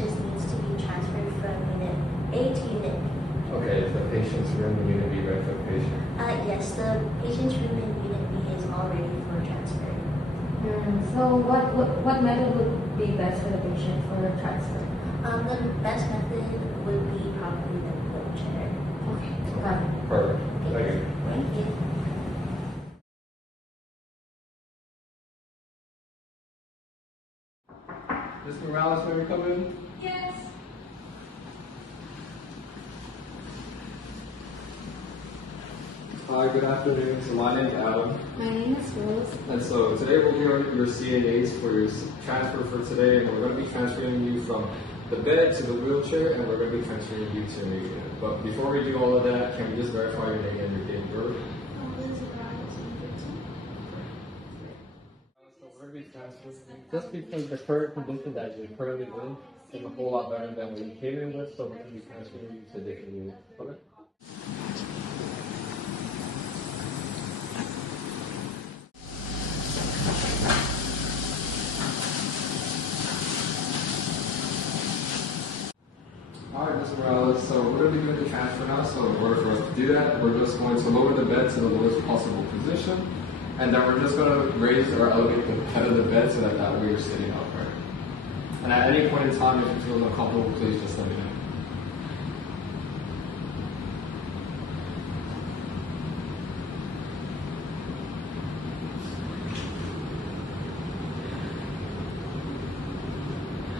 just needs to be transferred from Unit A to Unit B. Okay, is the patient's room in Unit B ready for the patient? Yes, the patient's room in Unit B is all ready for transfer. So what method would be best for the patient for the transfer? The best method would be probably the wheelchair. Okay, got it. Perfect. Thank you. Thank you. Ms. Morales, may we come in? Yes. Hi, good afternoon. So my name is Adam. My name is Rose. And so today will be your CNAs for your transfer for today, and we're going to be transferring you from the bed to the wheelchair, and we're going to be transferring you to a new unit. But before we do all of that, can we just verify your name and your date of birth? So we're going to be transferring just because the current condition that you're currently in is a whole lot better than what you came in with, so we're going to be transferring you to a different unit. Okay? Alright, Ms. Morales, so we're going to be doing the transfer now, so in order for us to do that, we're just going to lower the bed to the lowest possible position, and then we're just going to raise or elevate the head of the bed so that way you're sitting upright. And at any point in time, if you feel uncomfortable, please just let me know.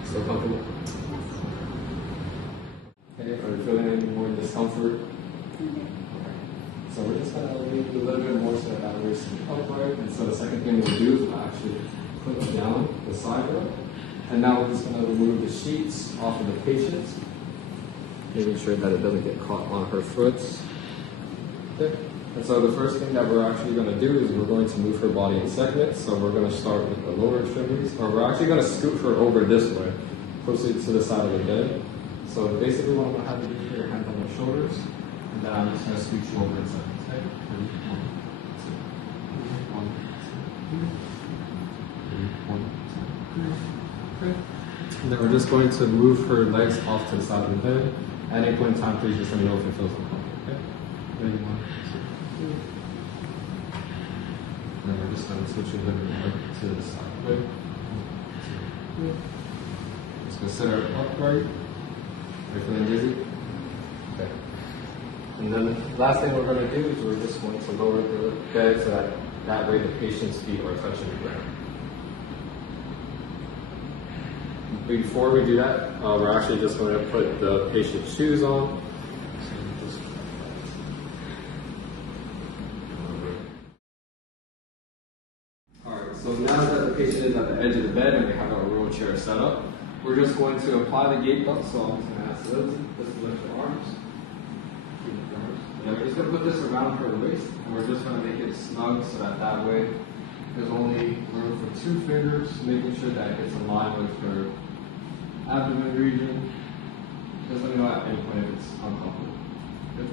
Still comfortable? Okay, are you feeling any more discomfort? Okay. So we're just going to elevate a little bit more so that we're sitting upright. And so the second thing we'll do is we'll actually put down the side rail. And now we're just going to remove the sheets off of the patient, making sure that it doesn't get caught on her foot. Okay. And so the first thing that we're actually going to do is we're going to move her body in segments. So we're going to start with the lower extremities, or we're actually going to scoot her over this way, closer to the side of the bed. So basically what I'm going to have you do is put your hands on your shoulders, and then I'm just going to scoot you over in segments. Okay? 3, 1, 2, 3, 1, 2, 3, 1, 2, 3. Okay. And then we're just going to move her legs off to the side of the bed. At any point in time, please just let me know if it feels uncomfortable. Okay? 3, 1, 2, 3. And then we're just going to switch a little bit more to the side. Okay? 1, 2, 3. Just going to sit her upright. Are you feeling dizzy? Okay. And then the last thing we're going to do is we're just going to lower the bed so that way the patient's feet are touching the ground. Before we do that, we're actually just going to put the patient's shoes on. Alright, so now that the patient is at the edge of the bed and we have our wheelchair set up, we're just going to apply the gate belt. So I'm just going to ask Liz just to lift her arms. And then we're just going to put this around her waist, and we're just going to make it snug so that way there's only room for 2 fingers, making sure that it's aligned with her abdomen region. Just let me know at any point if it's uncomfortable. Good?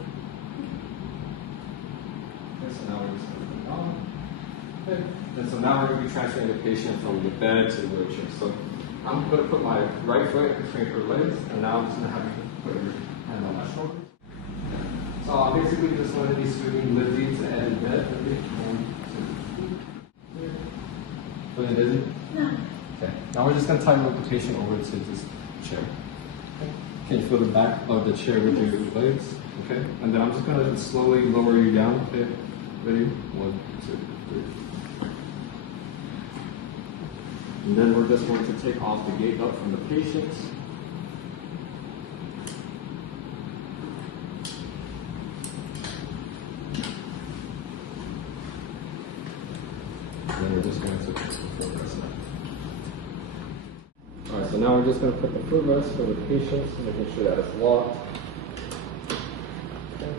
Okay, so now we're just going to put it on. Okay. And so now we're going to be transferring the patient from the bed to the wheelchair. So I'm going to put my right foot between her legs, and now I'm just going to have you put your hand on my shoulder. So I'm basically just going to be scooting Lizzie to the edge of the bed. 1, 2, 3. Feeling dizzy? No. Okay. Now we're just going to tighten up the patient over to this chair. Okay. Can you feel the back of the chair with your legs? Okay. And then I'm just going to slowly lower you down. Okay. Ready? 1, 2, 3. And then we're just going to take off the gate belt from the patient. And then we're just going to put the footrest on. Alright, so now we're just going to put the footrest for the patient, making sure that it's locked. Okay.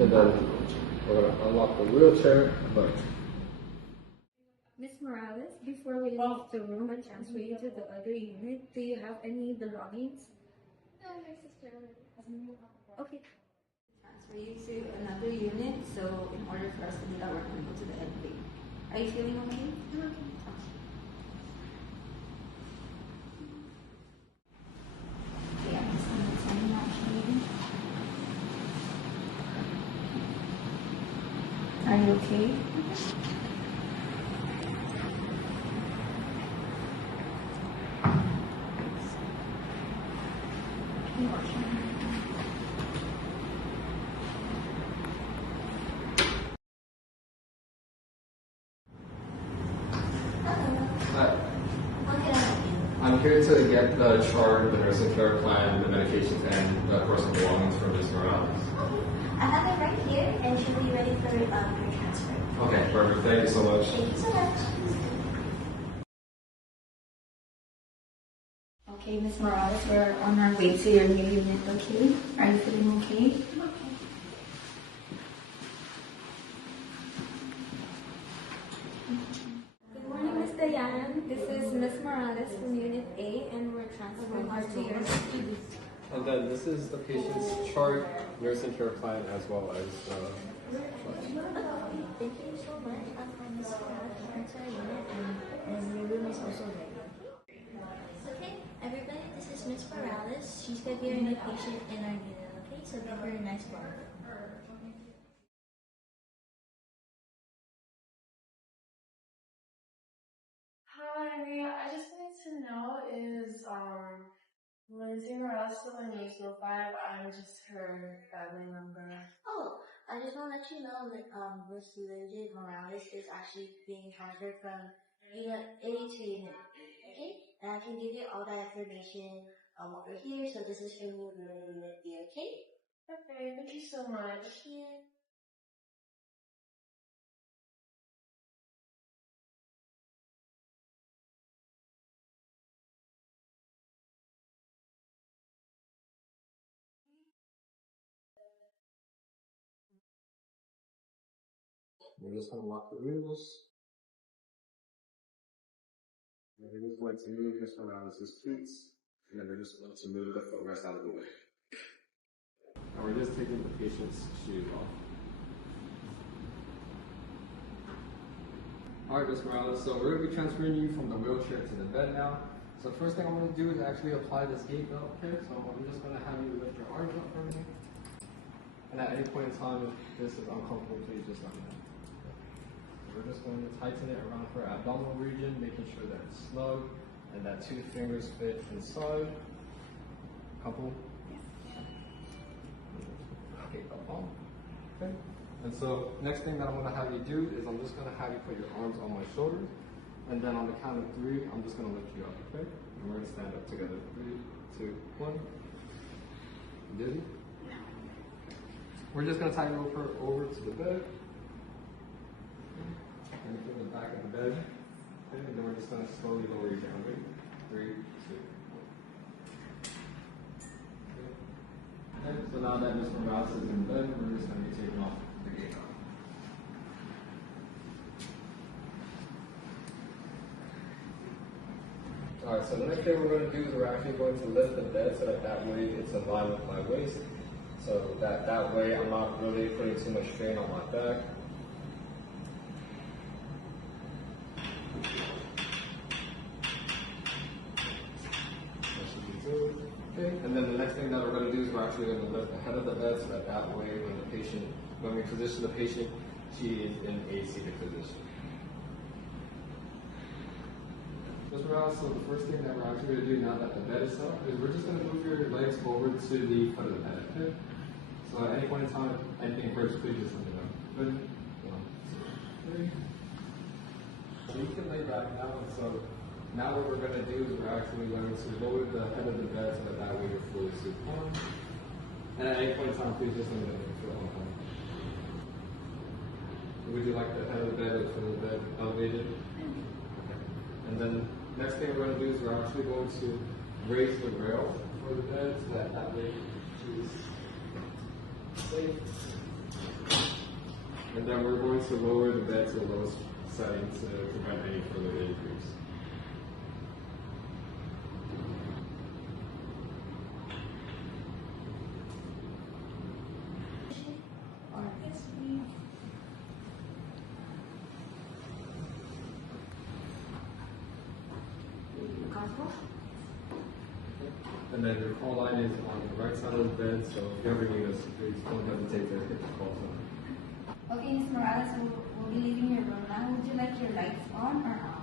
And then we're going to unlock the wheelchair. Miss Morales, before we leave the room and transfer you to the other unit, do you have any belongings? No, my sister. Okay. Transfer you to another unit, so in order for us to do that, we're going to go to the elevator. Are you feeling okay? Okay. okay? Hi. How can I help you? I'm here to get the chart, the nursing care plan, the medications, and the personal belongings from Ms. Morales. Okay. I have it right here, and she'll be ready for your transfer. Okay, perfect. Thank you so much. Thank you so much. Okay, Ms. Morales, we're on our way to your new unit, okay? Are you feeling okay? Good morning, Ms. Dayan. This is Ms. Morales from Unit A, and we're transferring her to your unit. And then this is the patient's chart, nursing care plan, as well as Thank you so much. Ms. Farad, enter our unit, and your room is also ready. Okay, everybody, this is Ms. Morales. She's going to be our new patient in our unit, okay? So give her a nice welcome. Hi, I just wanted to know is Lindsay Morales still in Nashville 5? I'm just her family member. Oh, I just want to let you know that Miss Lindsay Morales is actually being transferred from Unit A to Unit B, okay? And I can give you all that information over here. So this is her new Unit B, okay? Okay, thank you so much. Thank you. we're just gonna lock the windows. And we're just going to move Ms. Morales' feet, and then we're just going to move the footrest out of the way. And we're just taking the patient's shoes off. Alright, Ms. Morales, so we're going to be transferring you from the wheelchair to the bed now. So the first thing I'm going to do is actually apply this gait belt, okay? So I'm just going to have you lift your arms up for me. And at any point in time, if this is uncomfortable, please just let me know. We're just going to tighten it around her abdominal region, making sure that it's snug and that 2 fingers fit inside. Couple. Okay, up on. Okay. And so next thing that I'm going to have you do is I'm just going to have you put your arms on my shoulders. And then on the count of 3, I'm just going to lift you up, okay? And we're going to stand up together. 3, 2, 1. Dizzy? We're just going to tie you over to the bed. And put the back of the bed. Okay, and then we're just going to slowly lower you down. Ready? 3, 2, 1. Okay, so now that Ms. Morales is in bed, we're just going to be taking off the gate. Alright, so the next thing we're going to do is we're actually going to lift the bed so that way it's in line with my waist. So that way I'm not really putting too much strain on my back. Okay, and then the next thing that we're going to do is we're actually going to lift the head of the bed so that way when we position the patient, she is in a seated position. Ms. Morales, so the first thing that we're actually going to do now that the bed is set up is we're just going to move your legs over to the foot of the bed, okay? So at any point in time, if anything hurts, please just let me know. Good? 1, 2, 3. So you can lay back now, and so now what we're going to do is we're actually going to lower the head of the bed so that way you're fully supine. And at any point in time, please just let me know if you feel uncomfortable. Would you like the head of the bed or the foot of the bed elevated? Okay. And then next thing we're going to do is we're actually going to raise the rail for the bed so that way she's safe. And then we're going to lower the bed to the lowest setting to prevent any further injuries. And then your call line is on the right side of the bed, so if you ever need us, please don't hesitate to hit the call sign. Okay, Ms. Morales, we'll be leaving your room now. Would you like your lights on or off?